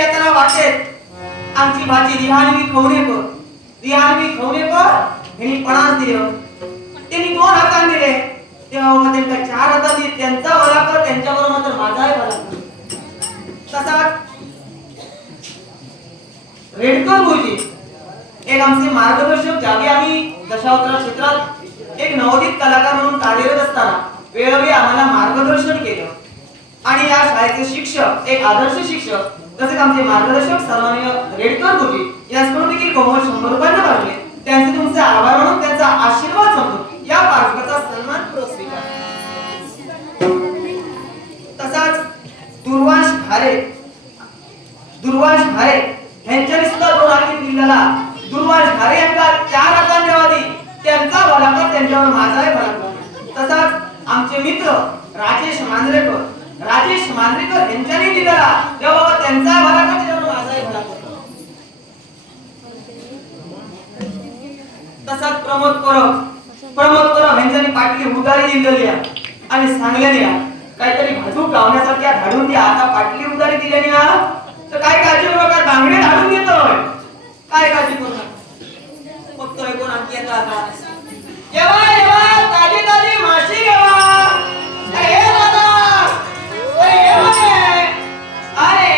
येताना वाटेत आमची भाजी रिहानवी खवणेकर यांनी 50 दिलं. त्यांनी 2 हातांनी दिले. तेव्हा मग त्यांच्या 4 हातांनी त्यांचा भलाकर, त्यांच्याबरोबर मात्र माझाही भलाकर. तसाच रेडकर गुरुजी एक आमचे मार्गदर्शक, ज्यावेळी आम्ही दशावतार क्षेत्रात एक नवोदित कलाकार म्हणून कार्यरत असताना वेळोवेळी आम्हाला मार्गदर्शन केलं. आणि या शाळेचे शिक्षक, एक आदर्श शिक्षक तसेच आमचे मार्गदर्शक सन्माननीय रेडकर गुरुजी याचकडून देखील कमोल 100 रुपयांना भरले. त्यांचे तुमचे आभार मानून त्यांचा आशीर्वाद समजून या पालकाचा सन्मान स्वीकार. तसाच दुर्वांश भारे यांच्यानी सुद्धा 2 हाती दिलेला. दुर्वांश भारे यांना 4 हातांनी द्यावी, त्यांचा भलाकर, त्यांच्यावर माझाही भलाकर. तसाच आमचे मित्र राजेश मांजरेकर यांच्यानी दिलेला, तेव्हा त्यांचा भलाकर, त्यांच्यावर माझाही भलाकर. तसाच प्रमोद परब यांच्यानी पाटली उधारी दिलेली आणि सांगल्याने काहीतरी भाजूक लावण्यासारख्या धाडून द्या. आता पाटली उधारी दिल्याने तर काय काळजी करू नका, बांगडे धाडून देतोय. काय काळजी करू नका, फक्त ऐकून आणखी येतं. आता येवा ताजी माशी घेवा. हे दादा, अरे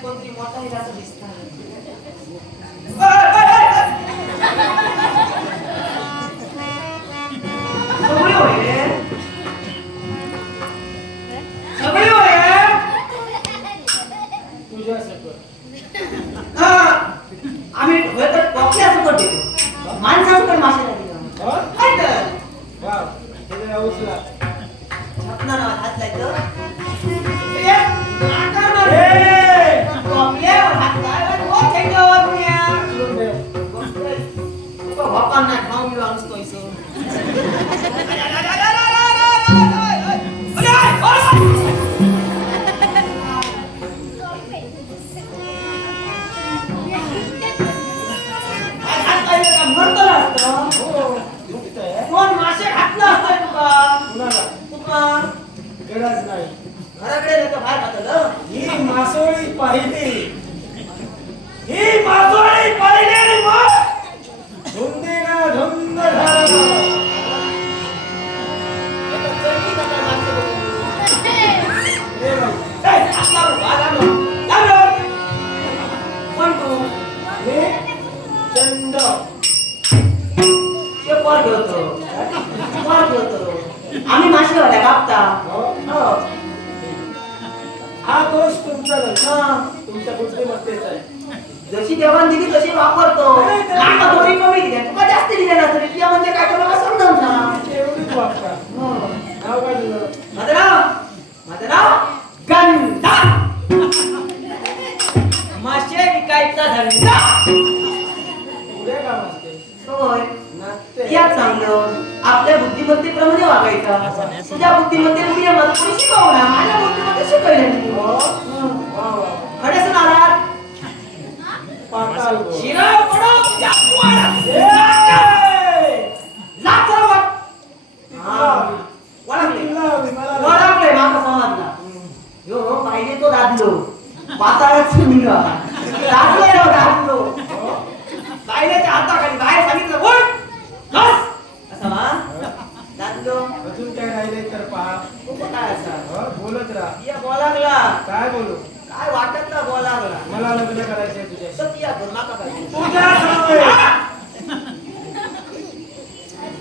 कोणतरी मोठा हिरा असं दिसतं. सगळी होय सगळी होय तुझ्या सकट हा आम्ही ढोळे तर टोपली असं पण देतो माणसाचं पण मासे लागेल हो? काय तर वाव हे जरा उचला छपना ना हात लायचं ए नाकार मार ए! टोपल्यावर हात लावायला तो ठेंगावर पुण्या सोडून दे. तो बापान नाही खाऊन गेलो आणतो इथं हो दुखतंय कोण मासे घातलं असतंय तुका कुणाला तुका गरज नाही घराकडे नाही तर बाहेर घातलं ही मासोळी पाहिली ही मासोळी पाहिली आणि मग धुंदीना धुंद झाला ए बाई, कोण तू मी चंद ते कोण घेतो आम्ही मासे वाल्या कापता हो? हो हा दोष तुमचा नाही तुमच्या बुद्धिमत्तेचा आहे जशी देवान दिली तशी वापरतो नाका थोडी कमी दिली तुका जास्त दिले ना तरी तुझ्या म्हणजे काय तुला समजावून सांग एवढीच वापरा हो नाव काय तुझं माझं नाव गंधा मासे विकायचा धंदा पुढे काम असते होय नसते यात सांगलं आपल्या बुद्धिमत्तेप्रमाणे वागायचं तुझ्या बुद्धिमत्तेने तुझ्या मला कोणी शिकवणार माझ्या बुद्धिमत्ते शिकवलं नाही हो? वा वा खडेसून आलात पाताल गो. शिरा पडो तुझ्या कुवाडात. ए! लाथ सरवट. तिथला हवी. वळखले. तिथला हवी, मला नाही. वळखले माका समजला यो पाहिले तो दादलो पाताळात निघा दादलोय ना दादलो बायलेच्या हाताखाली बाहेर सांगितलं बोल बस असं मा दादलो अजून काय राहिले तर पहा खूप काय असा हो, बोलत राहा या बोलागला काय बोलू काय वाटत ना बोलागला मला लग्न करायचंय तुझ्याशी सत्या कर माका काय तुझ्या सवय.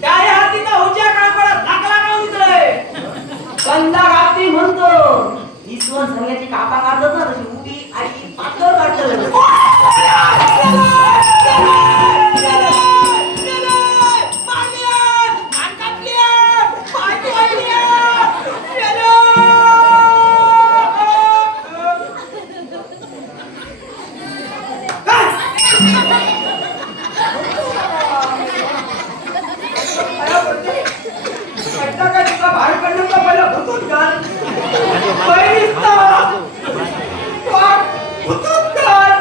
त्या हातीचा उज्या काळपडात नाकला का उतरे कंदा गाती म्हणतो इसवण संघाची कापा काढतात ना तशी उभी आणि पातळ काढतात बाहेर पडलं का पहिला भूतून घाल भूतून घाल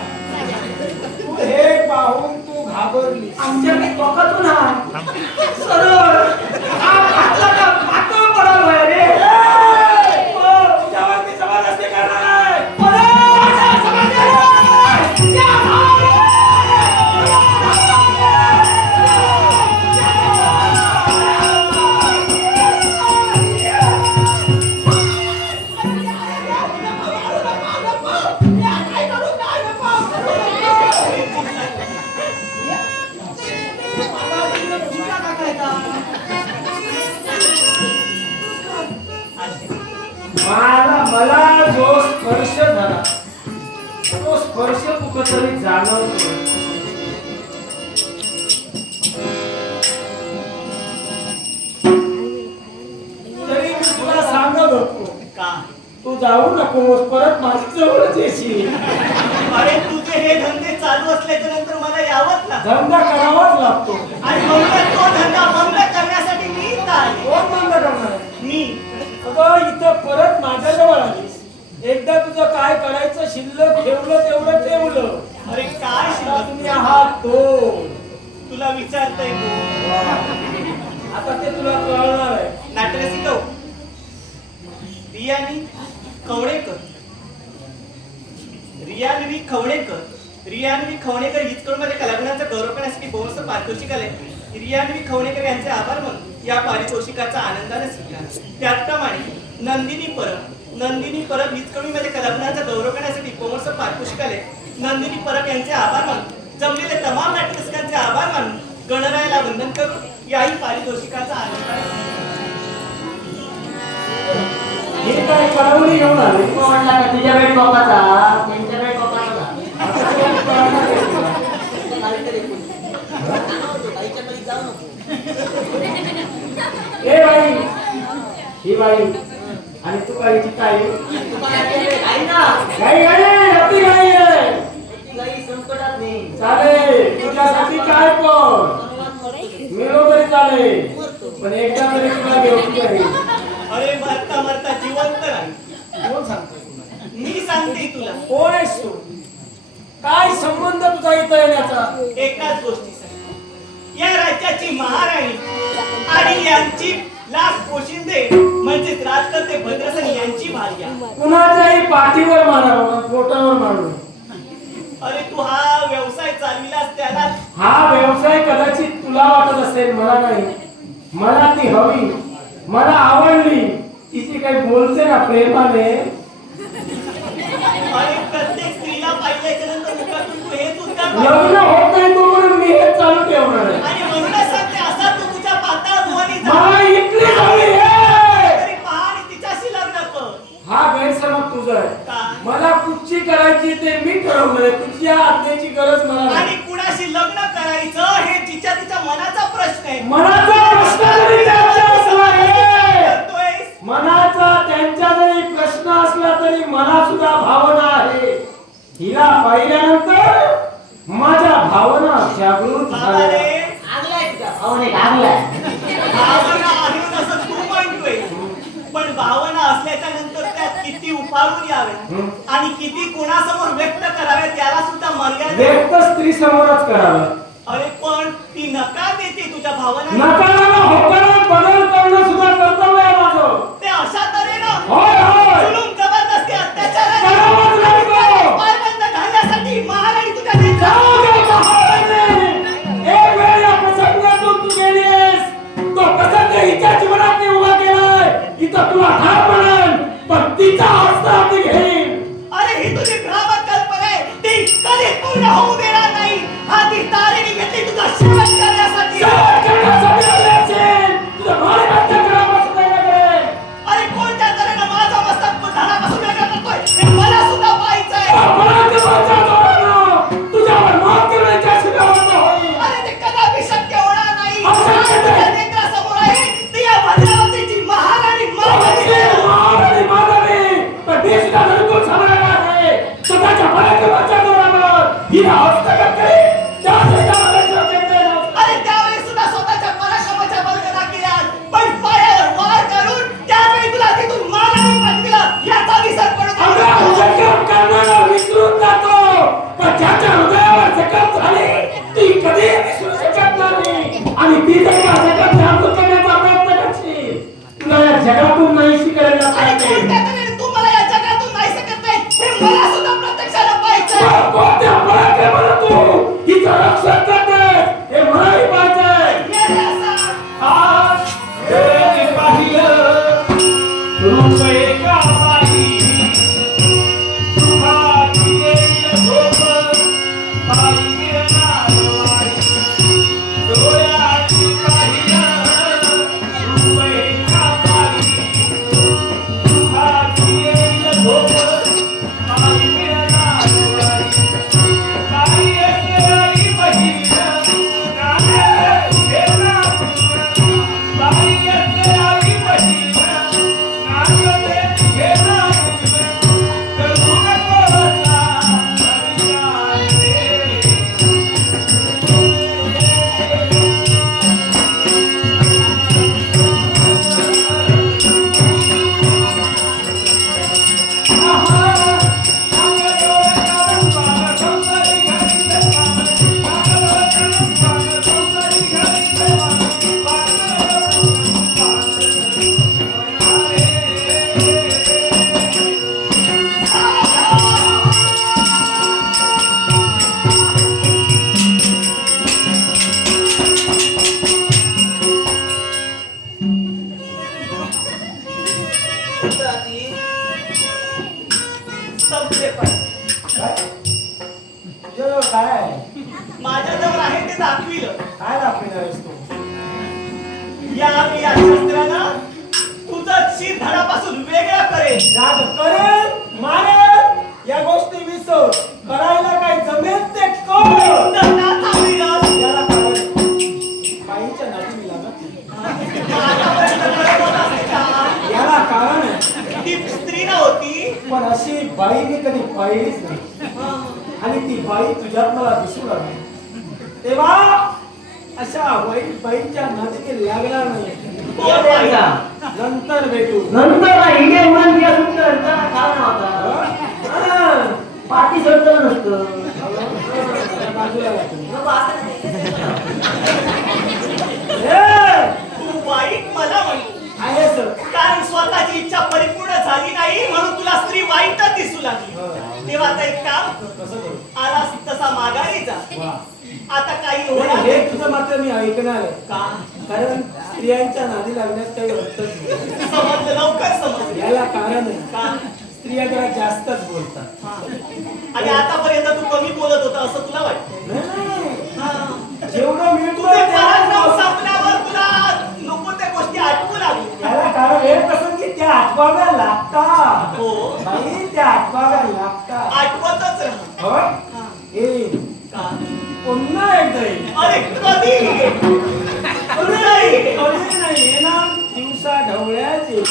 तू हे पाहून तू घाबरली आमच्याकडे टोकातून सरळ घातला का पातळ पडाल बाहेर रे तुझ्यावर मी जबरदस्ती करणार आहे मला जो स्पर्श झाला तो स्पर्श कुठेतरी जाणवतो तरी मी तुला सांगत होतो का तू जाऊ नकोस परत माझ्या जवळच येशील अरे तुझे हे धंदे चालू असल्याच्या नंतर मला यावंच लागतं धंदा करावाच लागतो आणि म्हणून तो धंदा बंद करण्यासाठी मी इथं आले कोण बंद करणार आहे? मी अगं इथं परत माझ्याजवळ आलीस एकदा तुझं काय करायचं शिल्लक ठेवलं तेवढं ठेवलं अरे काय आता शिल्लक तुम्ही आहात दोन तुला विचारतोय आता ते तुला कळणार आहे नाट्य शिकव रियानी खवडेकर रियान्वी खवणेकर हीच करून माझ्या कलागुणांचा गौरव करण्यासाठी बहुमस्त पारितोषिक आले. रियान्वी खवणेकर यांचे आभार मानून या पारितोषिकाचा आनंदाने स्वीकार. त्याचप्रमाणे नंदिनी परब हीच करून माझ्या कलागुणांचा गौरव करण्यासाठी बहुमस्त पारितोषिक आले. नंदिनी परब यांचे आभार मानून जमलेले तमाम नाट्यरसिकांचे आभार मानून गणरायाला वंदन करून याही पारितोषिकाचा आनंदाने हे काय कळवली घेऊन आले म्हणला का तुझ्या वेळ बापाचा त्यांच्या वेळ बापाचा ए बाई ही बाई आणि तू बाईची काय आई ना गाई गाई अति गाई आहे ती गाई संकटात नाही चालेल तुझ्यासाठी काय पण मिळो तरी चालेल पण एकदा तरी तुला घेऊन जाईल. अरे मरता मरता जिवंत राहील. कोण सांगतोय तुला? मी सांगते तुला कोण आहेस तू? काय संबंध तुझा इथं येण्याचा? एकाच गोष्टीसाठी या राज्याची महाराणी आणि यांची लाख पोशिंदे म्हणजेच राजकर्ते भद्रसेन यांची भार्या. कुणाच्याही पाठीवर मारावं पोटावर मारू. अरे तू हा व्यवसाय चालविलास त्याला हा व्यवसाय कदाचित तुला वाटत असेल मला नाही. मला ती हवी मला आवडली तिची काही बोलते ना प्रेमाने. अरे प्रत्येक स्त्रीला पाहिल्याच्या नंतर मुखातून तू हेच उद्गार लग्न काढतो. होत नाही तो म्हणून मी हे चालू ठेवणार आहे. आणि म्हणूनच सांगते असा तू तुझ्या पाताळ भुवनी जा. मला इथली हवी आहे. तरी पहा आणि तिच्याशी लग्न कर. हा गैरसमज तुझा आहे. का? मला कुठची करायची ते मी ठरवणार आहे. तुझ्या आज्ञेची गरज मला आणि नाही. कुणाशी लग्न करायचं हे तिच्या तिच्या मनाचा प्रश्न आहे. मनाचा प्रश्न जरी त्यांचा असला आहे, करतोयस? मनाचा त्यांच्या जरी प्रश्न असला तरी मला सुद्धा भावना आहे. हिला पाहिल्यानंतर माझ्या भावना जागृत बाबा झाल्या. रे, आगलाय तुझा भावने आगलाय भावना आहेत असं तू म्हणतोय. पण भावना असल्याच्या नंतर त्यात किती उफाळून यावे आणि किती कोणासमोर व्यक्त करावे त्याला सुद्धा मर्यादा आहे. व्यक्त स्त्री समोरच करावं. अरे पण ती नकार देते तुझ्या भावना. नकाराला होकारात बदल करणं सुद्धा कर्तव्य आहे माझं. ते अशा तऱ्हेनं होय होय जुलूम जबरदस्ती अत्याचार करावंच लागतं. पायबंद घालण्यासाठी महाराणी तुझ्या देशात जाऊ दे महाराणी. एक वेळ या प्रसंगातून तू गेलीस. तो प्रसंग हिच्या जीवनात मी उभा केलाय. इथं तुला ठार म्हणेन पण तिचा हस्ता ती घेईन. अरे ही तुझी भ्रामक कल्पना आहे. ती कधी पूर्ण होऊ देणार नाही. हा ती तारेने घेतली तुझा शेवट करण्यासाठी. शेवट करण्यासाठी आले असेल. तुझं मालमत्ता करावंच लागेल. अरे कोणत्या तऱ्हेनं माझा मस्तक धनापासून वेगळा करतोय हे मला सुद्धा पाहायचंय. पराक्रमाच्या जोरानं तुझ्यावर मात करण्याच्या शिकावत होईल. अरे ते कदापि शक्य होणार नाही. अशक्य आज तुझ्या नेत्रासमोर आहे ती या भद्रावतीची महाराणी महाराणी. महाराणी माधवी पण देश सुद्धा धडकून सांभाळणार आहे. स्वतःच्या पराक्रमाच्या जोरानं हिला हस्तगत करीत त्या जगाला देशात येईल. अरे त्यावेळी सुद्धा स्वतःच्या पराक्रमाच्या बलगदा केल्या पण पायावर वार करून त्यावेळी तुला तिथून मारायला पाठविलं याचा विसर पडत अगं जखम करणारा विसरून जातो पण ज्याच्या हृदयावर जखम झाली ती कधी विसरू शकत नाही. आणि ती जर का जखम जागृत करण्याचा प्रयत्न करशील तुला या जगातून नाहीशी करायला आणि पाहिजे. कोणत्या तऱ्हेने तू मला या जगातून नाही शकत नाही हे मला सुद्धा प्रत्यक्षानं पाहायचंय. कोणत्या पराक्रमानं तू आणि ती बाई तुझ्यात मला दिसू लागली तेव्हा अशा वाईट बाईच्या नादी लागला नाही. कोण बाई? नंतर भेटू. नंतर इंडिया म्हणून घ्या सुटलं काय नव्हता पाठी सोडतं नसतं बाजूला लागतो. नको असं नाही. तू वाईट मला म्हणतो आहे सर. कारण स्वतःची इच्छा परिपूर्ण झाली नाही म्हणून तुला स्त्री वाईटच दिसू लागली. तेव्हा आता एक काम कसं करू? आलास तसा माघारी जा. वा. आता काही होणार हे नाही. तुझं मात्र मी ऐकणार आहे. का कारण स्त्रियांच्या नादी लागण्यात काही अर्थच नाही. समजलं लवकर समजलं याला कारण आहे. का स्त्रिया जरा जास्तच बोलतात. हा. आणि आतापर्यंत तू कमी बोलत होता असं तुला वाटतं? नाही. हा. जेवढं मिळतो तुझे पराक्रम संपल्यावर तुला नको त्या गोष्टी आठवू लागल्या. याला कारण हे कसं की त्या आठवाव्या लागतात. हो बाई त्या आठवाव्या लागतात. आठवतच राहा. होय? हा. येईल. का पुन्हा एकदा येईल. अरे कधी नाही कधी नाही येणार दिवसा ढवळ्यात येईल.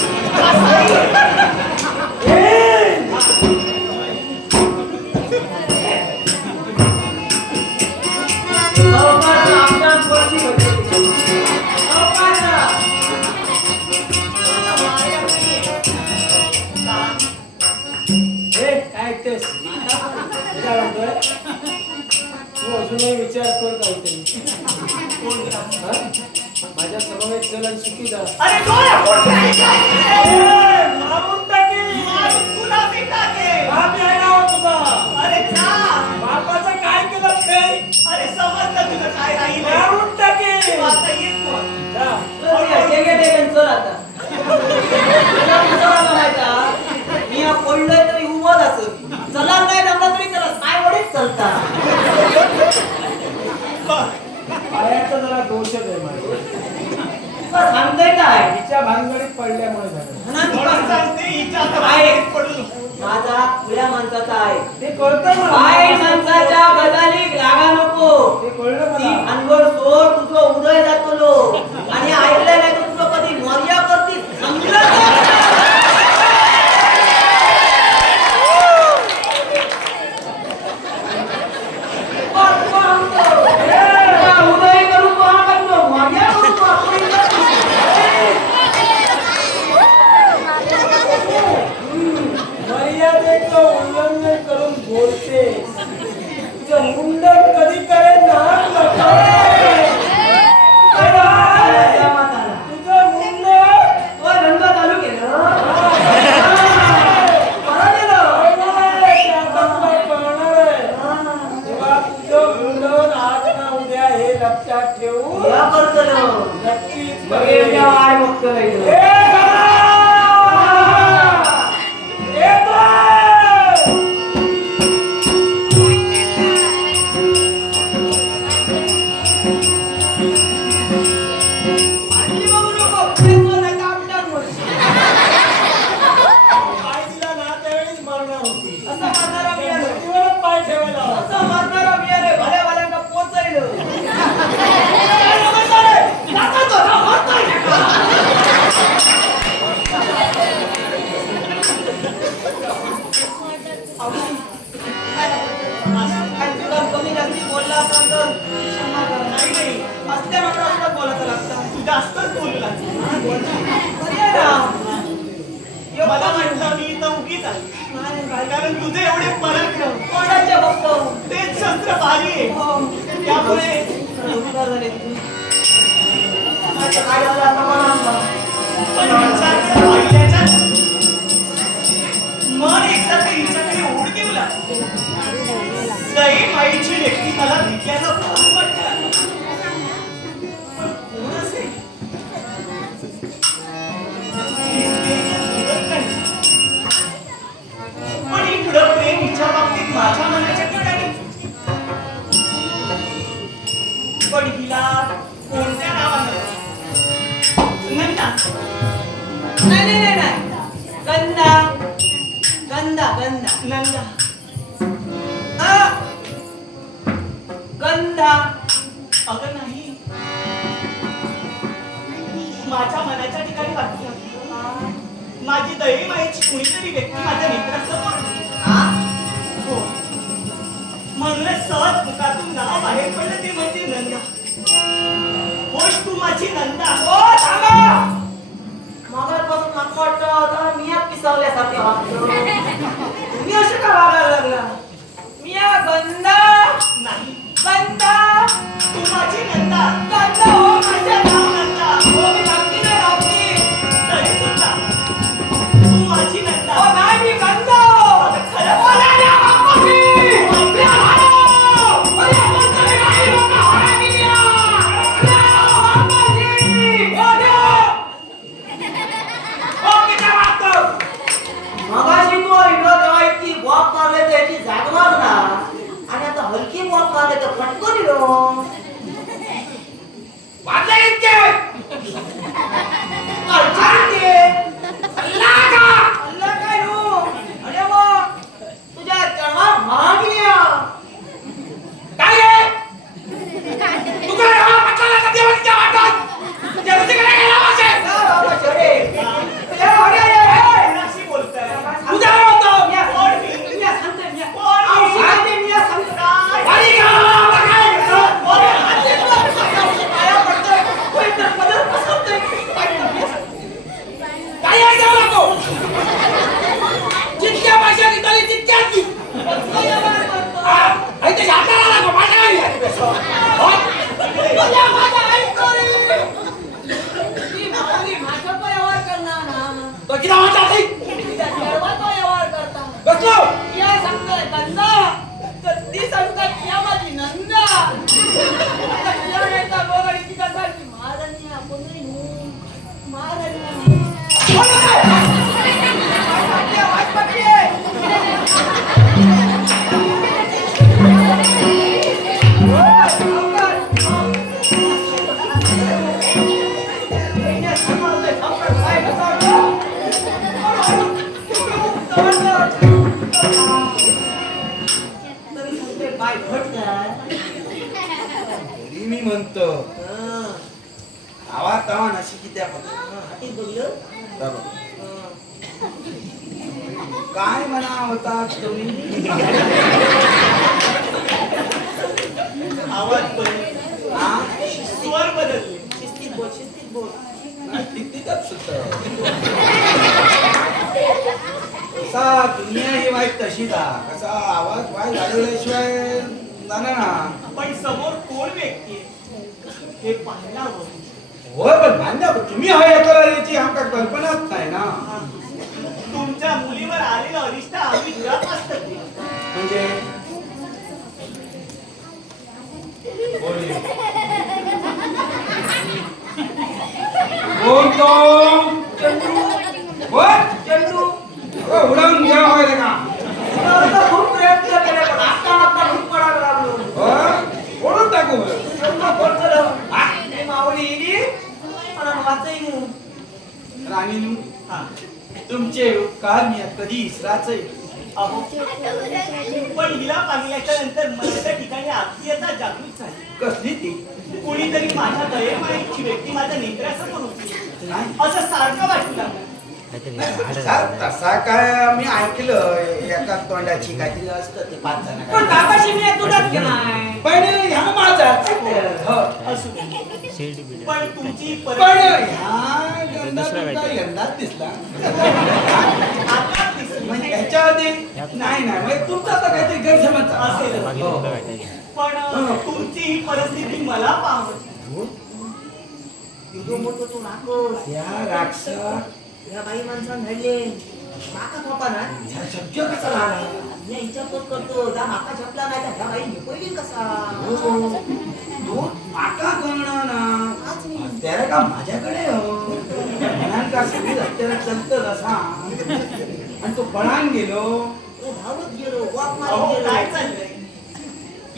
असंही. येईल. सावकाश आमदार पोरची होती. सावकाश. हे काय ऐकतेस? काय म्हणतोय? तू अजूनही विचार कर काहीतरी. हा? माझ्या समवेत चल आणि सुखी जा. अरे डोळे फोडून ए, मारून टाकीन. मारून तुला मी टाकेन. बाप यायला हवा तुझा. अरे जा. बापाचं काय केलं ते? अरे समजलं तुझं काय राहील मारून टाकीन. आता येतो. जा. चल आता. तुला कसं म्हणायचा? मी हा पडलोय तरी उभं असं. चला नाही जमला तरी चला. काय वडीच चालता. पायाचा जरा दोषच आहे माझा. तुला सांगतोय काय? तिच्या भानगडीत पडल्यामुळे झालं. म्हणा तुला म्हणून सांग. सांगते हिच्या आता बाहेर पडू नको. माझा खुल्या माणसाचा आहे. ते कळतंय मला. वाईट माणसाच्या गजालीक लागा नको. ते कळलं ती मला. भानगड सोड तुझं उदय जातो आणि ऐकलं नाही तर तुझं कधी मर्या करतील समजलं का? उदय करू तो हा करतो मर्या करू तो आपण मर्यादेचं उल्लंघन करून बोलते. तुझं मुंडन कधी करेन ना तुझं मुंडन धंदा चालू केलं तेव्हा तुझं मुंडन आज ना उद्या हे लक्षात ठेवू. या करतो नक्कीच बघेल वाय बघतो पाय दिला ना त्यावेळीच मरणार होती. असं मारणारा बिया रे. नदीवरच पाय ठेवायला हवा. असं मारणारा बिया रे. भल्या भल्यांका पोचायलं. कमी जास्ती बोलला असेल तर क्षमा करा. नाही नाही असते म्हणून असं बोलायचं लागतं. तू जास्तच बोलू लागली. बरे ना. मला म्हटलं मी इथं उगीच आहे कारण तुझे एवढे पराक्रम कोणाचे बघतो तेच शस्त्र भारी आहे. त्यामुळे हुशार झाले तुम्ही. माझ्या काय झालं आता मला सांगा. पण विचार पाहिल्याच्या मन एकसारखं हिच्याकडे ओढ घेऊ लागलं. लई माईची व्यक्ती मला भेटल्याचा भास वाटला. पण कोण असेल? पण ही पुढं प्रेम हिच्या बाबतीत माझ्या मनाच्या ठिकाणी. पण हिला कोणत्या नावानं? नंदा. नाही. गंधा नंदा. गंधा अगं नाही माझ्या मनाच्या ठिकाणी वाटलं माझी दयी मायेची कुणीतरी व्यक्ती माझ्या मित्रासमोर हा? हो म्हणूनच सहज मुखातून नाव बाहेर पडलं ते म्हणजे नंदा. होश तू माझी नंदा. ओ थांबा. मगापासून नको वाटतं आता मिया पिसावल्यासारखे वागतो. तुम्ही असे का वागायला लागला? मिया गंदा नाही, गंदा तू माझी नंदा. गंदा हो माझ्या नाव नंदा. हो मी रामती नाही रामती. तरी सुद्धा तू माझी नंदा. हो नाही मी गंदा हो. आता खरं ओ नाही रे बापाची. मी हारो. अरे आपण तरी नाही लोकं हरामी मिया. अरे बापाची. ओ देव. ओ किती वाटतो. मगाशी तू इकडं तेव्हा इतकी वॉक मारले तर याची जागवार ना. आणि आता हलकी वॉक मारले तर फटको दिलो. वाजले इतके. अडचण अल्लाह का. अल्लाह काय हो. अरे वा. तुझ्या चरणात मराठी काय रे. तुझा राव पटला का देवाच्या वाटत. देवाचे काय गेला वासे. बाबा छोडे. ए होडे ए. अशी बोलताय. तुझा होतो. कोण मी? मी सांगते मी. कोण आऊ मी? सांगते मी सांगते. काय? वाली का आता काय. ओरे हाते पाया पडतोय. कोणी तर पदर पसरतोय. काय आहे जाऊ नको. जितक्या भाषा निघाली तितक्याच ती. ऐक शाताला नको भाषा नाही आली बेसो. तुझ्या भाषा ऐकतो रे. ती माऊली भाषा पण व्यवहार करणार ना. तो किती वाटत आहे. तिच्या सर्वांचा व्यवहार करता. बसलो. या सांगतोय गंदा. तर ती सांगतात या माझी नंदा. या नेता गोगडी तिच्या सारखी महाराणी आपण नाही. महाराणी. तरी मी म्हणतो आवाज तवा नशी किती काय म्हणा होता तुम्ही. आवाज बदल. हा? स्वर बदलले. शिस्तीत बोल शिस्तीत बोल. नाही, टिकटिकच सुद्धा. कसा दुनिया ही वाईट तशीच हा. कसा आवाज वाय झाल्याशिवाय जाणार ना. पण समोर कोण व्यक्ती आहे हे पाहायला हवं. होय पण मान्य तुम्ही हय याची आमका कल्पनाच नाही ना. तुमच्या मुलीवर आलेलं अरिष्ट आम्ही घरात असतं ते. म्हणजे बोलली. बोलतो बोल. चंदू उडवून घ्या होय रे का. आता खूप प्रयत्न केले पण आता खूप पडायला लागलो. ओढून टाकू मी माऊली येईल आणि वाचईन. राणी हा. तुमचे उपकार मी कधी इसराच. अहो पण हिला पाहिल्याच्या नंतर मला त्या ठिकाणी आत्मीयता जागृत झाली. कसली ती. कोणीतरी माझ्या दयेमाईची व्यक्ती माझ्या नेत्रासमोर होती नाही असं सारखं वाटू लागलं. तसा काय मी ऐकलं एका तोंडाची काहीतरी असतं ते 5 जण. पण दादाशी मी तुझ्यात नाही. पण ह्या माझा असू दे. पण तुमची पण परिस्थिती ह्या गंधा तुमचा यंदाच दिसला. आता दिसली. म्हणजे ह्याच्या आधी नाही नाही म्हणजे तुमचा तर काहीतरी गैरसमज असेल. हो. पण तुमची ही परिस्थिती मला पाहत. एवढं मोठं तू नाकोस. या राक्षा या बाई माणसानं घडले माका खोपा ना. ह्या शब्द कसा झाला. मी विचारतोच करतो जा माका झपला नाही तर ह्या बाई झेपवली कसा. तो माका कळणार ना. त्याला का माझ्याकडे म्हणाल का सगळी रस्त्याला चलत असा आणि तो पळान गेलो. तो धावत गेलो वॉक अहो मारत काय गेलो. चाललंय.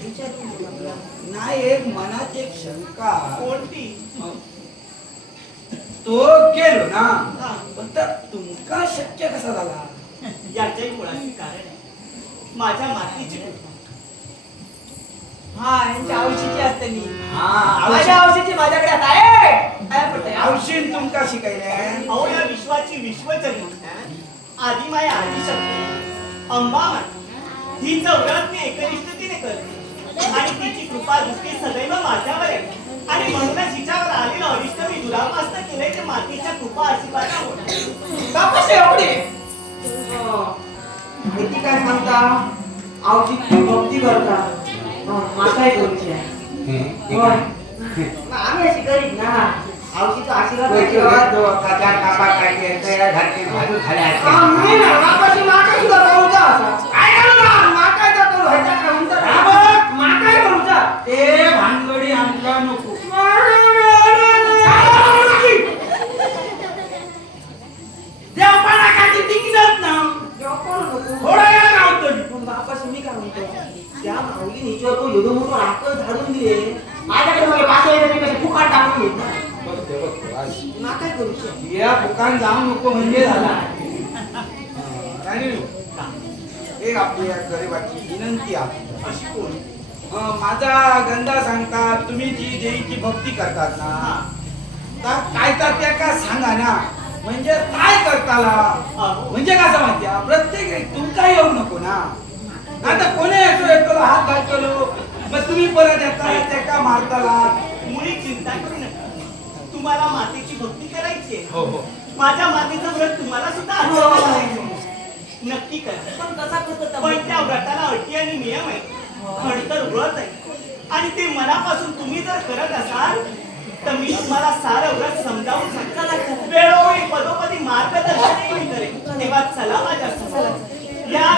विचारून बोला. नाही एक मनात एक शंका. कोणती. तो गेलो ना हा. पण तर तुमका शक्य कसा झाला. याच्याही मुळाशी कारण आहे. माझ्या मातीची कृपा. हा यांच्या औषधीची असते मी. हा माझ्या औषधीची माझ्याकडे आता आहे. काय पडतंय? औषध तुमका शिकायला. अहो या विश्वाची विश्वजनी आदिमाया आदिशक्ती अंबामाई ही चौरात मी एकनिष्ठतेने करते. कृपा दृष्टी सदैव माझ्यावर आहे आणि म्हणूनच हिच्यावर आलेलं अरिष्ट मी दुरापास्त केले ते मातेच्या कृपा आशीर्वादामुळे. बापाशी एवढे माहिती काय सांगता आवची खूप भक्ती करता माताही करूची आहे होय. मग आम्ही अशी गरीब ना आवशीचा आशीर्वाद घेतल्यावर आम्ही ना बापाशी माका सुद्धा करूचा असा. काय करू ना माकायचा करू ह्याच्या काय म्हणतात माकाय करूचा ते भानगडी आमका नको. देवपाना काची टिकत ना थोडा वेळ राहतो. पण बापाशी मी काय म्हणतो त्या माऊली हिच्यावर तो एवढं मोठं राखण झाडून दिले माझ्याकडे मला 5,000 रुपये कसे फुकाट टाकून घेत ना माकाय करूची या दुकान जाऊ नको म्हणजे झाला. एक आपली या गरीबाची विनंती आहे. अशी कोण? माझा गंधा सांगतात तुम्ही जी देवीची भक्ती करतात ना तर काय तर त्या का सांगा ना म्हणजे काय करताला म्हणजे कसं माहिती प्रत्येक तुमका येऊ नको ना आता कोणी येतो हात घालतो मग तुम्ही परत येता त्या मारताला. मुळी चिंता करू नका. तुम्हाला मातेची भक्ती करायची आहे. हो हो माझ्या मातेचं व्रत तुम्हाला सुद्धा आचरणात करायचं आहे. नक्की करा. पण कसा करतो पण त्या व्रताला अटी आणि नियम आहे. खडतर व्रत आहे आणि ते मनापासून तुम्ही जर करत असाल तर मी तुम्हाला सारं व्रत समजावून सांगतो. वेळोवेळी पदोपदी मार्गदर्शनही मी करेन. तेव्हा चला माझ्या सोबत. या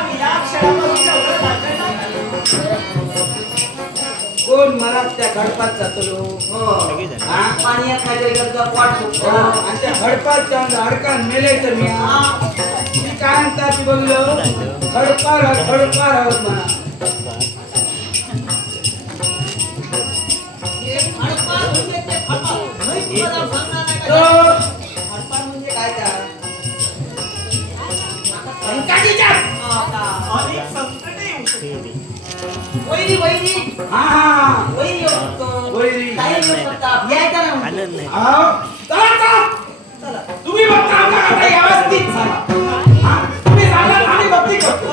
क्षणापासून त्या व्रत आचरणात कोण मला त्या खडपात जातलो पाणी खायचं करतो पाठ सुटतो आणि त्या खडपात जाऊन अडकान मेले तर मी काय म्हणतात बघलो खडपार आहोत म्हणा. म्हणजे काय अनेक संकट येऊ शकतात. वैरी वैरी हा वैरी येऊ शकतो वैरी. काही येऊ शकता यायचा ना म्हणतो. चला तुम्ही फक्त आमच्या आता व्यवस्थित सांगा. तुम्ही सांगा आम्ही भक्ती करतो.